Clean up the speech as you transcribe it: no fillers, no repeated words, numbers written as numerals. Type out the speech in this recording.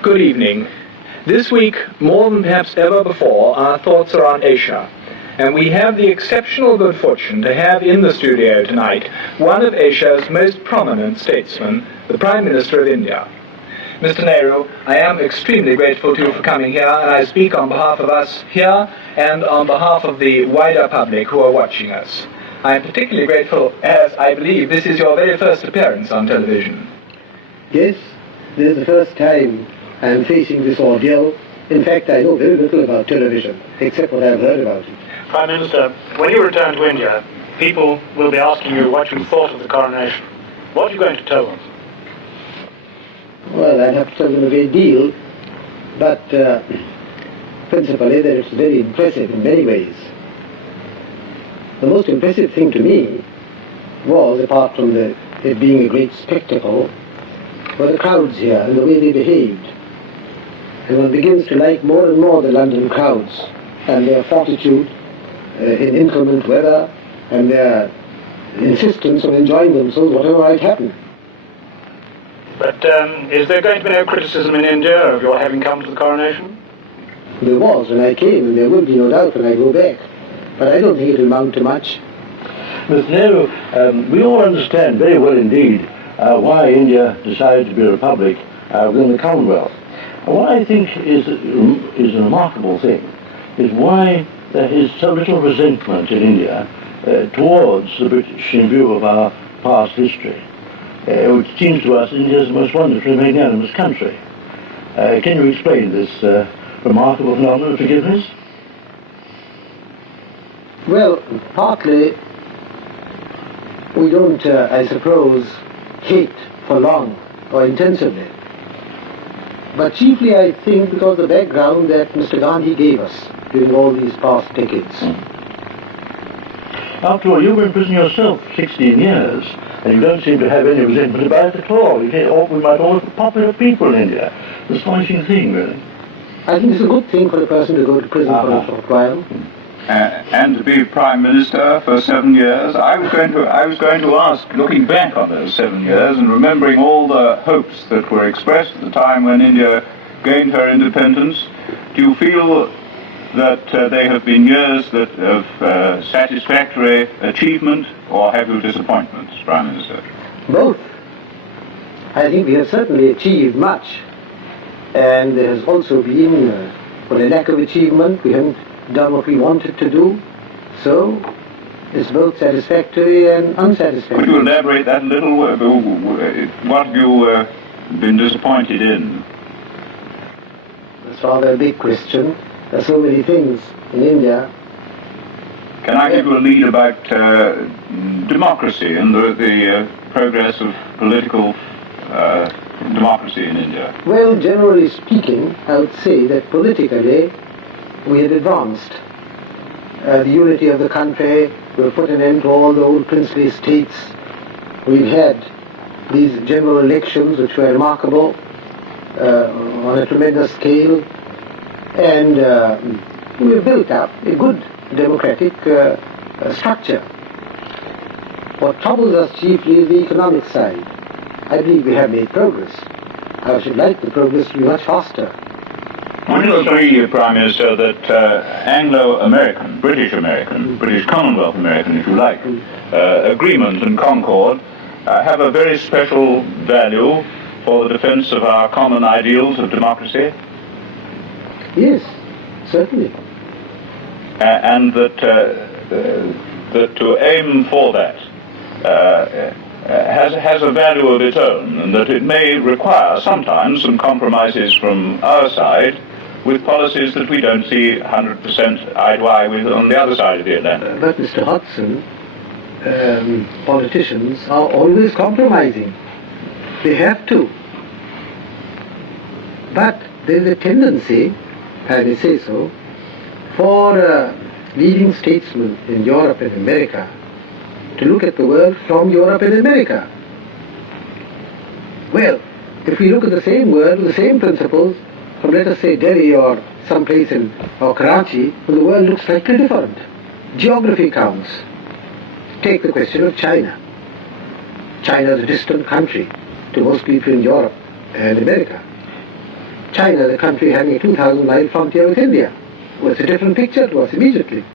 Good evening. This week, more than perhaps ever before, our thoughts are on Asia. And we have the exceptional good fortune to have in the studio tonight one of Asia's most prominent statesmen, the Prime Minister of India. Mr. Nehru, I am extremely grateful to you for coming here, and I speak on behalf of us here and on behalf of the wider public who are watching us. I am particularly grateful as I believe this is your very first appearance on television. Yes, this is the first time I am facing this ordeal. In fact, I know very little about television, except what I have heard about it. Prime Minister, when you return to India, people will be asking you what you thought of the coronation. What are you going to tell them? Well, I'd have to tell them a great deal, but principally that it's very impressive in many ways. The most impressive thing to me was, apart from it being a great spectacle, were the crowds here and the way they behaved. And one begins to like more and more the London crowds and their fortitude in inclement weather and their insistence on enjoying themselves whatever might happen. But is there going to be no criticism in India of your having come to the coronation? There was when I came, and there will be no doubt when I go back. But I don't think it will amount to much. Mr. Nehru, we all understand very well indeed why India decided to be a republic within the Commonwealth. And what I think is a remarkable thing is why there is so little resentment in India towards the British in view of our past history. It seems to us India is the most wonderfully magnanimous country. Can you explain this remarkable phenomenon of forgiveness? Well, partly we don't, I suppose, hate for long or intensively. But chiefly I think because of the background that Mr. Gandhi gave us during all these past decades. After all, you were in prison yourself 16 years, and you don't seem to have any resentment about it at all. We might almost be popular people in India. It's an astonishing thing, really. I think it's a good thing for a person to go to prison for a short while. And to be Prime Minister for 7 years. I was going to ask, looking back on those 7 years and remembering all the hopes that were expressed at the time when India gained her independence, do you feel that they have been years of satisfactory achievement, or have you disappointments, Prime Minister? Both. I think we have certainly achieved much, and there has also been, for a lack of achievement, we haven't done what we wanted to do, so it's both satisfactory and unsatisfactory. Could you elaborate that a little? What have you been disappointed in? It's rather a big question. There are so many things in India. Can I give you a lead about democracy and the progress of political democracy in India? Well, generally speaking, I would say that politically we had advanced. The unity of the country, we've put an end to all the old princely states. We've had these general elections which were remarkable on a tremendous scale, and we've built up a good democratic structure. What troubles us chiefly is the economic side. I believe we have made progress. I should like the progress to be much faster. Would you agree, Prime Minister, that Anglo-American, British Commonwealth American, if you like, agreement and concord have a very special value for the defense of our common ideals of democracy? Yes, certainly. And that to aim for that has a value of its own, and that it may require sometimes some compromises from our side with policies that we don't see 100% eye to eye with on the other side of the Atlantic. But Mr. Hodgson, politicians are always compromising. They have to. But there is a tendency, if I may say so, for leading statesmen in Europe and America to look at the world from Europe and America. Well, if we look at the same world with the same principles from, let us say, Delhi or someplace or Karachi, well, the world looks slightly different. Geography counts. Take the question of China. China is a distant country to most people in Europe and America. China, the country having a 2,000 mile frontier with India. Well, it's a different picture to us immediately.